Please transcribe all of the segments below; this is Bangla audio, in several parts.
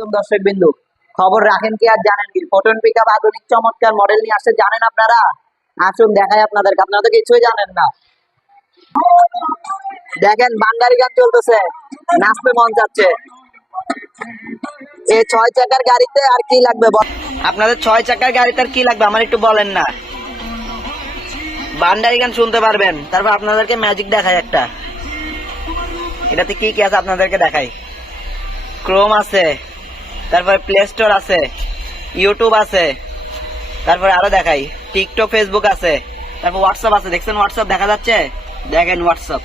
একদম দর্শক বিন্দু, খবর রাখেন কি আর জানেন কি? ফোটন পিকআপ আধুনিক চমৎকার মডেল নিয়ে আসছে, জানেন আপনারা? আসুন দেখাই আপনাদেরকে, আপনারা তো কিছুই জানেন না। দেখেন বান্ডারি গান চলতেছে, নাচতে মন যাচ্ছে এই ছয় চাকার গাড়িতে আর কি লাগবে আপনাদের ছয় চাকার গাড়িতে আর কি লাগবে, আমার একটু বলেন না। বান্ডারি গান শুনতে পারবেন, তারপর আপনাদেরকে ম্যাজিক দেখাই একটা। এটাতে কি কি আছে আপনাদেরকে দেখাই। ক্রোম আছে তারপরে প্লে স্টোর আছে ইউটিউব আছে তারপরে আরও দেখাই টিকটক ফেসবুক আছে তারপর হোয়াটসঅ্যাপ আছে দেখছেন হোয়াটসঅ্যাপ দেখা যাচ্ছে? দেখেন হোয়াটসঅ্যাপ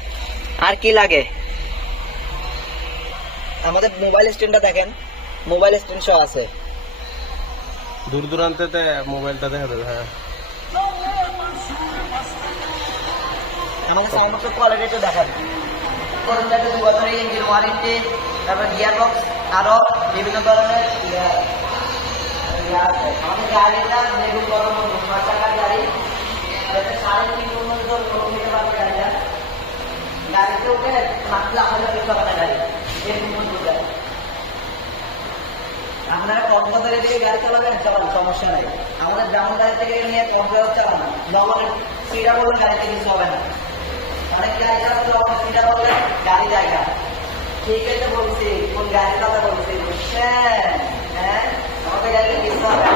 আর কি লাগে? আমাদের মোবাইল স্ক্রিনটা দেখেন মোবাইল স্ক্রিন সহ আছে। দূর দূরান্তেতে মোবাইলটা দেখা যাবে হ্যাঁ। আমাকে সাউন্ড কোয়ালিটি দেখান। করুন যাতে দু বছরের ইঞ্জিন ওয়ারেন্টি তারপর গিয়ার বক্স আরও বিভিন্ন ধরনের। আমাদের গাড়িটা মেরুন গরম ছয় টাকার গাড়ি। গাড়ি গাড়ি। আপনারা গাড়ি সমস্যা নাই। গ্রামের গাড়ি থেকে নিয়ে কক্সবাজার চালান নগরের সিটা বললে গাড়িতে কিছু হবে না। ঠিক আছে বলছি কোন গাড়ির কথা বলছি বুঝছেন হ্যাঁ আমাকে গাড়িতে কিছু হবে